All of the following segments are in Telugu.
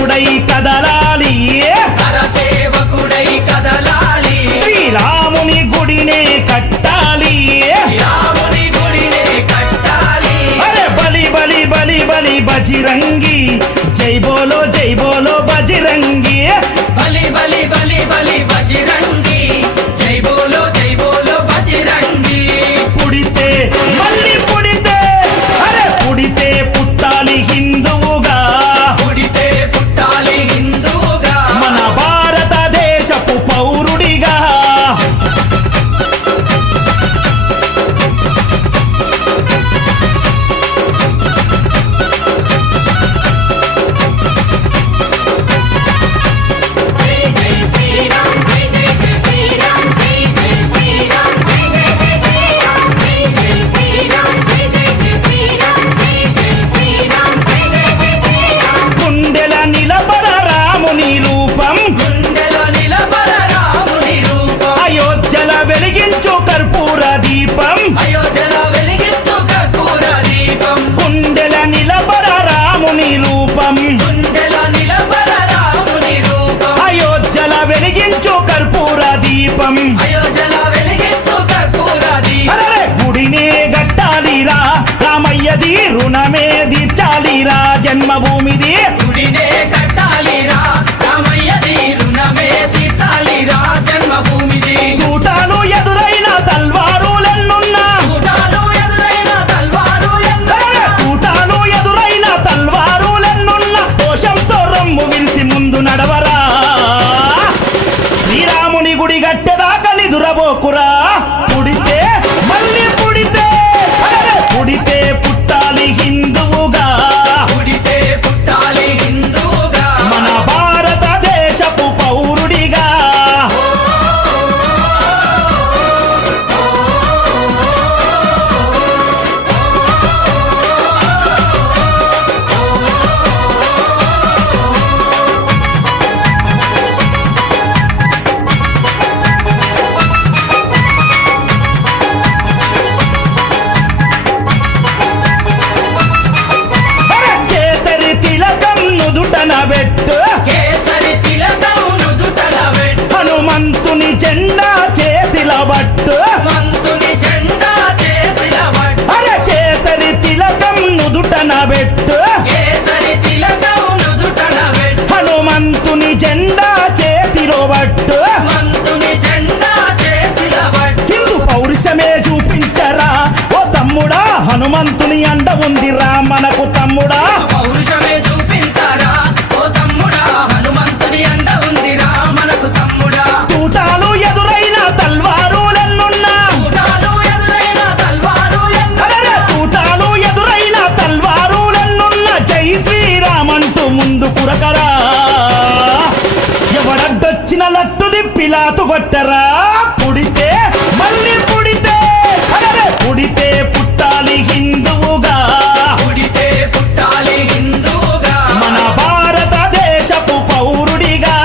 సేవకుడై కదలాలి కరసేవకుడై కదలాలి శ్రీరాముని గుడినే కట్టాలి రాముని గుడినే కట్టాలి అరే బలి బలి బలి బలి బజిరంగి జై బోలో బజిరంగి బలి బలి బలి బలి బజిరంగి జై బోలో బజిరంగి పుడితే మళ్ళీ పుడితే అరే పుడితే పుట్టాలి హిందువుగా పుడితే పుట్టాలి హిందువుగా మన భారతదేశపు పౌరుడిగా జై జై శ్రీరామ్ జై జై జై శ్రీరామ్ జై జై శ్రీరామ్ జై జై జై శ్రీరామ్ జై జై శ్రీరామ్ జై జై జై శ్రీరామ్ జై జై శ్రీరామ్ జై జై జై శ్రీరామ్ గుండెల నిలబడ రాముని రూపం గుండెలో నిలబడ రాముని రూపం అయోధ్యల వెలిగించు కర్పూర దీపం అయోధ్యలో వెలిగించు కర్పూర దీపం గుండెల నిలబడ రాముని రూపం గుండెలో నిలబడ రాముని రూపం అయోధ్యల వెలిగించు కర్పూర దీపం అయోధ్యలో వెలిగించు కర్పూర దీపం అరే గుడినే గట్టాలిరా రామయ్యది రుణమే తీర్చాలిరా జన్మభూమిది గుడినే కట్టాలిరా రామయ్యది రుణమే తీర్చాలిరా జన్మభూమిది తూటాలు ఎదురైన తల్వారులెన్నున్నా కూటాలు ఎదురైన తల్వారు అరే తూటాలు ఎదురైన తల్వారులెన్నున్నా దోషంతో రొమ్ము విరిసి ముందు నడవరా శ్రీరాముని గుడి గట్టెదాకా నిదురబోకురా పుడితే మళ్ళీ పుడితే అరే పుడితే పుట్టాలి హిందువుగా పుడితే పుట్టాలి హిందువుగా మన భారతదేశపు పౌరుడిగా అరే కేసరి తిలకం నుదుటన పెట్టు కేసరి తిలకం నుదుటల పెట్టు హనుమంతుని జెండా చేతిల బట్టు మంతుని జెండా చేతిల పట్టు అరే కేసరి తిలకం నుదుటన పెట్టు కేసరి తిలకం నుదుటల పెట్టు హనుమంతుని జెండా చేతిలో బట్టు మంతుని జెండా చేతిల పట్టు హిందూ పౌరుషమే చూపించరా ఓ తమ్ముడా హనుమంతుని అండ ఉందిరా మనకు తమ్ముడా పౌరుషమే చూపించారా ఓ తమ్ముడా హనుమంతుని అండ ఉందిరా మనకు తమ్ముడా తూటాలు ఎదురైన తల్వారులెన్నున్నా కూటాలు ఎదురైన తల్వారు అరే తూటాలు ఎదురైన తల్వారులెన్నున్నా జై శ్రీరామంటూ ముందు కురకరా ఎవడడ్డొచ్చిన లట్టు దిప్పిలాతు కొట్టరా పుడితే మళ్ళీ పుడితే అరే పుడితే పుట్టాలి హిందువుగా పుడితే పుట్టాలి హిందువుగా మన భారతదేశపు పౌరుడిగా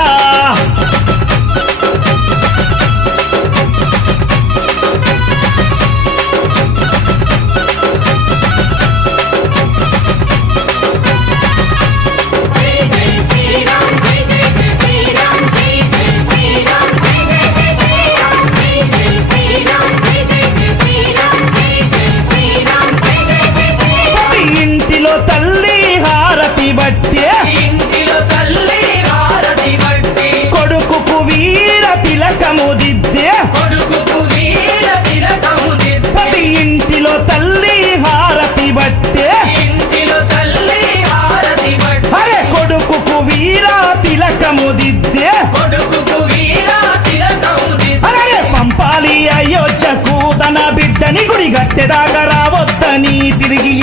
జై జై శ్రీరామ్ జై జై జై శ్రీరామ్ జై జై శ్రీరామ్ జై జై జై శ్రీరామ్ జై జై శ్రీరామ్ జై జై జై శ్రీరామ్ జై జై శ్రీరామ్ జై జై జై శ్రీరామ్ ప్రతి ఇంటిలో తల్లి హారతి బట్టే ఇంటిలో తల్లి హారతి బట్టి కొడుకుకు వీర తిలకము దిద్దే కొడుకుకు వీర తిలకము దిద్ది ప్రతి ఇంటిలో తల్లి హారతి బట్టే ఇంటిలో తల్లి హారతి బట్టి అరే కొడుకుకు వీర తిలకము దిద్దే కొడుకుకు వీర తిలకము దిద్ది అరే పంపాలి అయోధ్యకు తన బిడ్డని గుడి గట్టెదాకా రావద్దని తిరిగి